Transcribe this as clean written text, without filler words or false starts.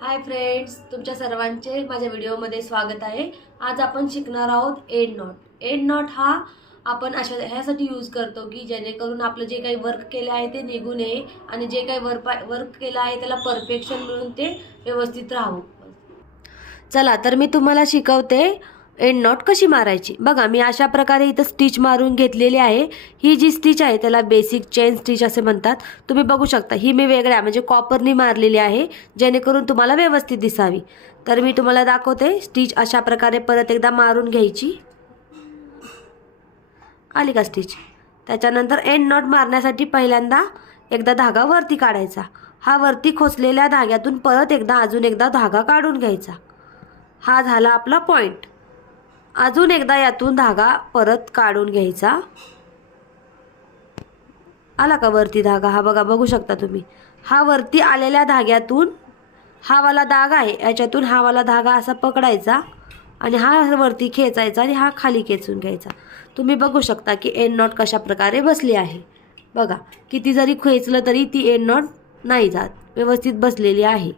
Hi friends, तुमच्या सर्वांचे माझ्या व्हिडिओमध्ये स्वागत आहे। आज आपण शिकणार आहोत एंड नॉट। एंड नॉट हा आपण ह्यासाठी यूज करतो की जेणेकरून आपलं जे काही वर्क केले आहे ते निघून नये आणि जे काही वर्क केलं आहे त्याला परफेक्शन मिळून ते व्यवस्थित राहावं। चला तर मी तुम्हाला शिकवते एंड नॉट कशी मारायची। बघा, मी अशा प्रकारे इथं स्टिच मारून घेतलेली आहे। ही जी स्टिच आहे त्याला बेसिक चेन स्टिच असे म्हणतात। तुम्ही बघू शकता ही मी वेगळ्या म्हणजे कॉपरनी मारलेली आहे जेणेकरून तुम्हाला व्यवस्थित दिसावी। तर मी तुम्हाला दाखवते स्टिच अशा प्रकारे परत एकदा मारून घ्यायची। आली का स्टिच? त्याच्यानंतर एंड नॉट मारण्यासाठी पहिल्यांदा एकदा धागा वरती काढायचा। हा वरती खोचलेल्या धाग्यातून परत अजून एकदा धागा काढून घ्यायचा। हा झाला आपला पॉइंट। अजून एकदा यातून धागा परत काढून घ्यायचा। आला का वरती धागा? हा बघा, बघू शकता तुम्ही। हा वरती आलेल्या धाग्यातून हा वाला धागा आहे याच्यातून हा वाला धागा असा पकडायचा आणि हा वरती खेचायचा आणि हा खाली खेचून घ्यायचा। तुम्ही बघू शकता की एंड नॉट कशा प्रकारे बसली आहे। बघा, किती जरी खेचलं तरी ती एंड नॉट नाही जात, व्यवस्थित बसलेली आहे।